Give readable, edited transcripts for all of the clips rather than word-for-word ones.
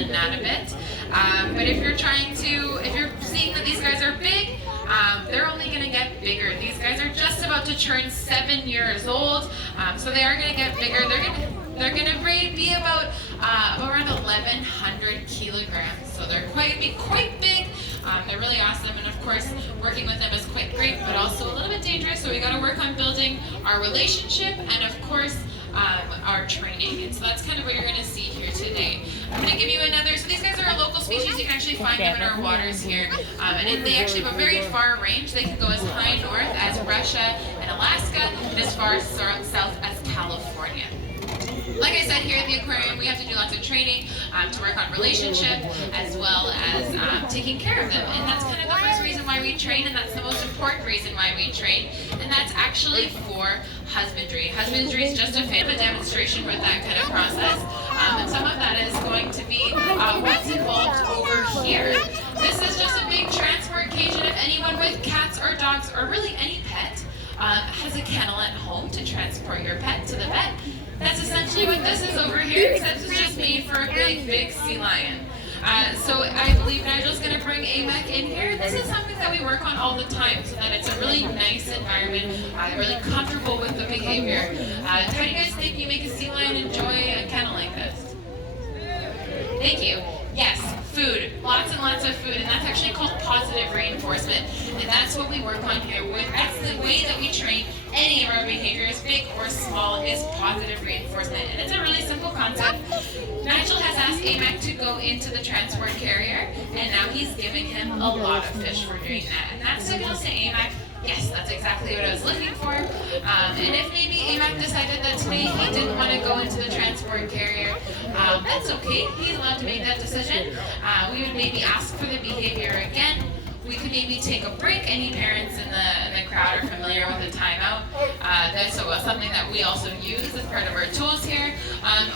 chilling out a bit. But if you're seeing that these guys are big, they're only going to get bigger. These guys are just about to turn 7 years old, so they are going to get bigger. They're going to be about around 1,100 kilograms. So they're quite big. They're really awesome, and of course, working with them is quite great, but also a little bit dangerous. So we got to work on building our relationship, and of course, our training. And so that's kind of what you're going to see here today. I'm going to give you another. So these guys are a local species. You can actually find them in our waters here, and they actually have a very far range. They can go as high north as Russia and Alaska, and as far south as California. Like I said, here at the aquarium, we have to do lots of training to work on relationship as well as taking care of them. And that's kind of the first reason why we train, and that's the most important reason why we train. And that's actually for husbandry. Husbandry is just a demonstration with that kind of process. And some of that is going to be what's involved over here. This is just a big transport cage, and if anyone with cats or dogs or really any pet has a kennel at home to transport your pet to the vet, that's essentially what this is over here, except it's just made for a big sea lion. So I believe Nigel's going to bring AMAC in here. This is something that we work on all the time so that it's a really nice environment, really comfortable with the behavior. How do you guys think you make a sea lion enjoy a kennel like this? Thank you. Yes, food. Lots and lots of food, and that's actually called positive reinforcement. And that's what we work on here. That's the way that we train any of our behaviors, big or small, is positive reinforcement. And it's a really simple concept. Nigel has asked AMAC to go into the transport carrier, and now he's giving him a lot of fish for doing that. And that signals to AMAC, yes, that's exactly what I was looking for. And if maybe AMAC decided that today he didn't want to go into the transport carrier, that's okay. He's allowed to make that decision. We would maybe ask for the behavior again. We could maybe take a break. Any parents in the crowd are familiar with a timeout. That's something that we also use as part of our tools here.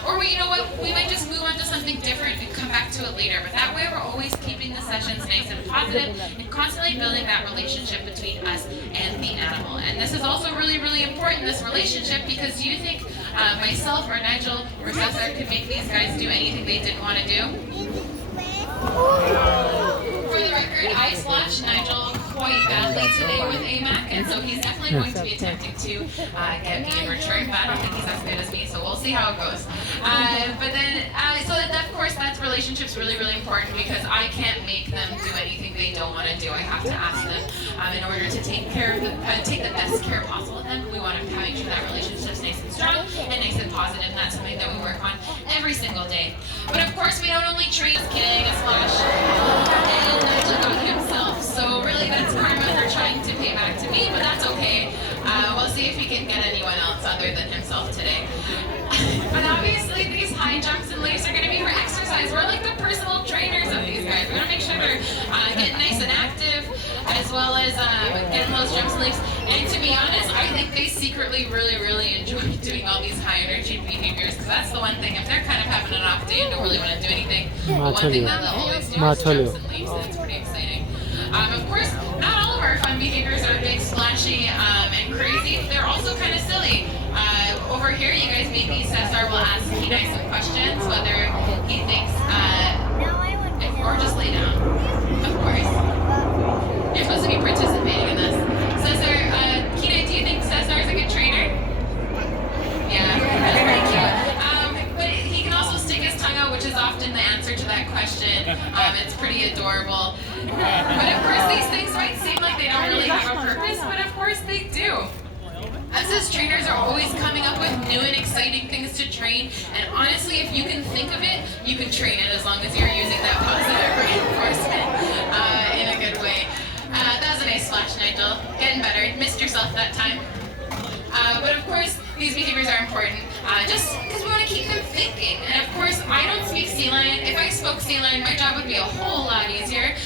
Or you know what, we might just move on to something different and come back to it later. But that way we're always keeping the sessions nice and positive and constantly building that relationship between us and the animal. And this is also really important, this relationship, because you think myself or Nigel or Cesar could make these guys do anything they didn't want to do? For the record, I splashed Nigel quite badly today with AMAC, and so he's definitely going to be attempting to get me in return, but I don't think he's as good as me, so we'll see how it goes. But then, so of course, that relationship's really important, because I can't make them do anything they don't want to do. I have to ask them in order to take the best care possible of them. We want to make sure that relationship's nice and strong and nice and positive, and that's something that we work on every single day. But of course, we don't only train kidding, a splash, and Nigel got himself. So really, that's karma for trying to pay back to me, but that's okay. We'll see if he can get anyone else other than himself today. But obviously, these high jumps and leaps are going to be for exercise. We're like the personal trainers of these guys. We're going to make sure they're getting nice and active, as well as getting those jumps and leaps. And to be honest, I think they secretly really enjoy doing all these high energy behaviors, because that's the one thing, if they're kind of having an off day and don't really want to do anything, the one thing that they'll always do is jumps and leaps, and it's pretty exciting. Of course, not all of our fun behaviors are big, splashy, and crazy. They're also kind of silly. Over here, you guys, maybe Cesar will ask Kenai some questions, whether he thinks, or just lay down, of course. You're supposed to be participating in this. Cesar, Kenai, do you think Cesar is a good trainer? Yeah, that's pretty cute. But he can also stick his tongue out, which is often the answer to that question. It's pretty adorable. But of course, these things might seem like they don't really have a purpose, but of course they do. Us as trainers are always coming up with new and exciting things to train, and honestly, if you can think of it, you can train it as long as you're using that positive reinforcement in a good way. That was a nice splash, Nigel. Getting better. Missed yourself that time. But of course, these behaviors are important, just because we want to keep them thinking. And of course, I don't speak sea lion. If I spoke sea lion, my job would be a whole lot easier.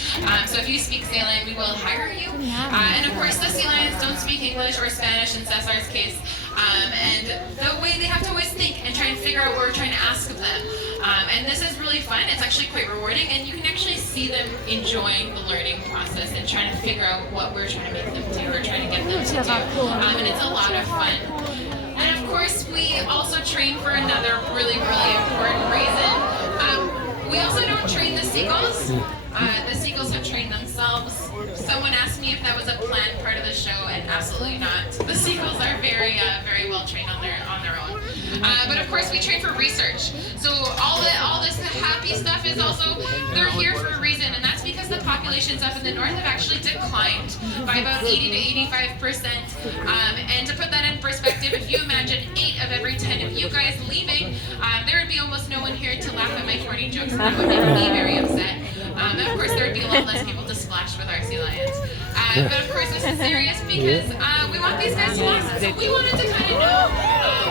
So if you speak sea lion, we will hire you. And of course, the sea lions don't speak English or Spanish in Cesar's case. And the way they have to always think and try and figure out what we're trying to ask of them. And this is really fun. It's actually quite rewarding, and you can actually see them enjoying the learning process and trying to figure out what we're trying to make them do or trying to get them to do. And it's a lot of fun. And of course, we also train for another really important reason. We also don't train the seagulls. The seagulls have trained themselves. Someone asked me if that was a planned part of the show, and absolutely not. The seagulls are very well trained on their own. But of course, we train for research. So all this happy stuff is also, they're here for a reason, and that's because the populations up in the north have actually declined by about 80 to 85%. And to put that in perspective, if you imagine 8 of every 10 of you guys leaving, there would be almost no one here to laugh at my corny jokes, and that would make me very upset. And of course, there would be a lot less people to splash with our sea lions. But of course, this is serious because we want these guys to last. So we wanted to kind of know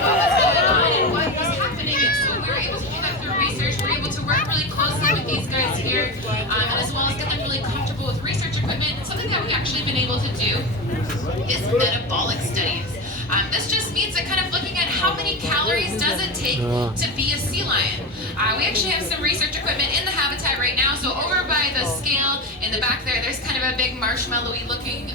what was going on and what was happening. And so we were able to do that through research. We're able to work really closely with these guys here, and as well as get them really comfortable with research equipment. And something that we've actually been able to do is metabolic studies. This just means that kind of looking at how many calories does it take to be a sea lion. We actually have some research equipment in the habitat right now. So over by the scale in the back there, there's kind of a big marshmallowy looking